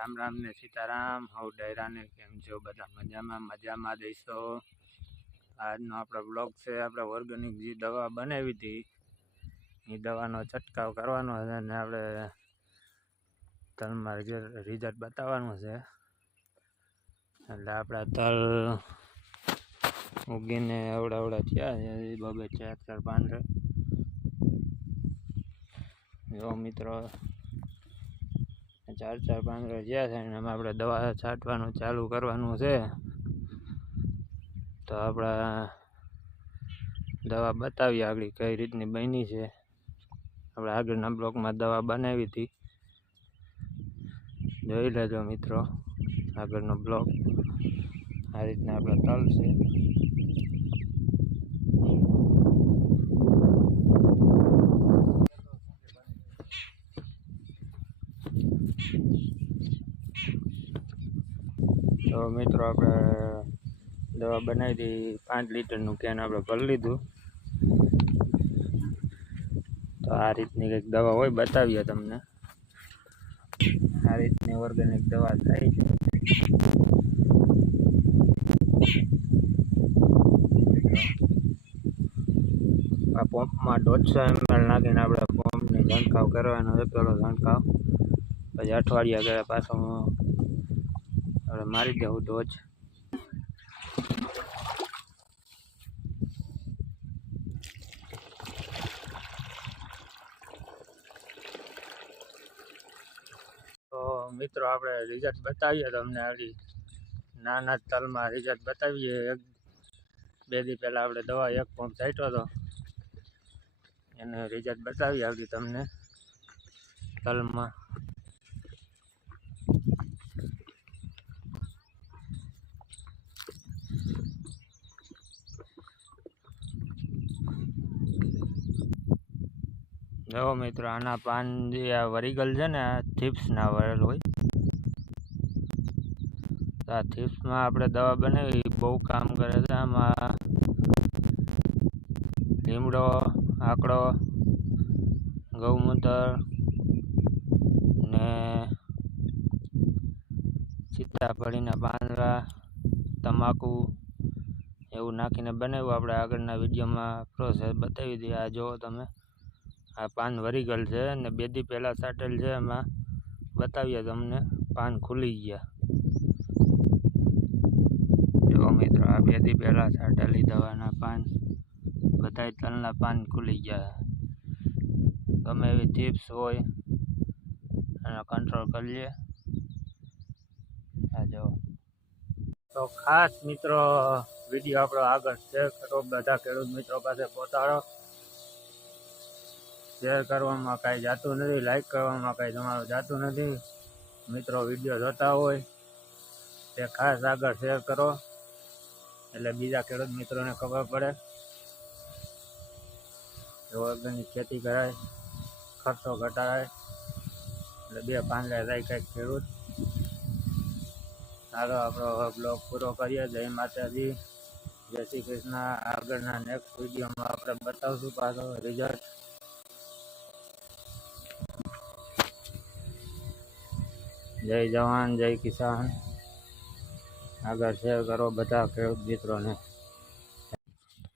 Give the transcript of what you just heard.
રામ રામ ને સીતારામ, હવ ડાયરાને કેમ છો? બધા મજામાં? મજામાં દઈશો આજનો આપણો બ્લોગ છે, આપણે ઓર્ગેનિક જે દવા બનાવી હતી, એ દવાનો છંટકાવ કરવાનો છે અને આપણે તલમાં રિઝલ્ટ બતાવવાનું છે. એટલે આપણા તલ ઉગીને અવડા અવડા થયા છે બબે ચાર ચાર પાંચ જો મિત્રો ચાર ચાર પાંદડા જ્યાં છે એમાં આપણે દવા છાંટવાનું ચાલુ કરવાનું છે. તો આપણા દવા બતાવીએ આગળ કઈ રીતની બની છે. આપણે આગળના બ્લોકમાં દવા બનાવી હતી. જોઈ લેજો મિત્રો, આગળનો બ્લોક આ રીતના આપણે તલ છે તો મિત્રો આપણે દવા બનાવી હતી પાંચ લીટરનું કેન આપણે ભરી લીધું. તો આ રીતની કંઈક દવા હોય બતાવીએ તમને. આ રીતની ઓર્ગેનિક દવા થાય છે. આ પંપમાં દોઢસો એમએલ નાખીને આપણે પંપની છંટકાવ કરવાનો છે. પેલો છંટકાવ. પછી અઠવાડિયા ગયા, પાછો હવે મારી દઉં તો જ તો મિત્રો, આપણે રિઝલ્ટ બતાવીએ તમને આવી નાના તલમાં રિઝલ્ટ બતાવીએ. એક, બે દી પહેલાં આપણે દવા એક પંપ છાંટ્યો હતો. એને રિઝલ્ટ બતાવી આવી તમને તલમાં. જો મિત્રો, આના પાન જે આ વરીગલ છે ને થીપ્સના વરેલ હોય. તો આ થીપ્સમાં આપણે દવા બનાવી, બહુ કામ કરે છે આમાં. લીમડો, આકડો, ગૌમૂત્ર ને સીતાફળીના પાંદડા, તમાકુ એવું નાખીને બનાવ્યું. આપણે આગળના વિડીયોમાં પ્રોસેસ બતાવી દઈએ. આ જુઓ તમે. આ પાન વરીગલ છે અને બે દી પહેલાં સાટેલ છે એમાં. બતાવીએ તમને, પાન ખુલી ગયા. જો મિત્રો, આ બે દી પહેલાં સાટેલી દવાના પાન. બધાય તલના પાન ખુલી ગયા. ગમે એવી ચિપ્સ હોય, એનો કંટ્રોલ કરીએ. આ જો તો ખાસ મિત્રો, વીડિયો આપણો આગળ શેર કરો બધા ખેડૂત મિત્રો પાસે પહોંચાડો. શેર કરવામાં કાંઈ જાતું નથી લાઈક કરવામાં કાંઈ તમારું જાતું નથી. મિત્રો વીડિયો જોતા હોય તે ખાસ આગળ શેર કરો. એટલે બીજા ખેડૂત મિત્રોને ખબર પડે કે ઓર્ગેનિક ખેતી કરાય, ખર્ચો ઘટાડાય. એટલે બે પાંદડા થાય કંઈક ખેડૂત. ચાલો, આપણો બ્લોગ પૂરો કરીએ. જય માતાજી. જય શ્રી કૃષ્ણ. આગળના નેક્સ્ટ વિડીયોમાં આપણે બતાવશું પાછો રિઝલ્ટ જય જવાન જય કિસાન. આગળ શેર કરો બધા ખેડૂત મિત્રોને.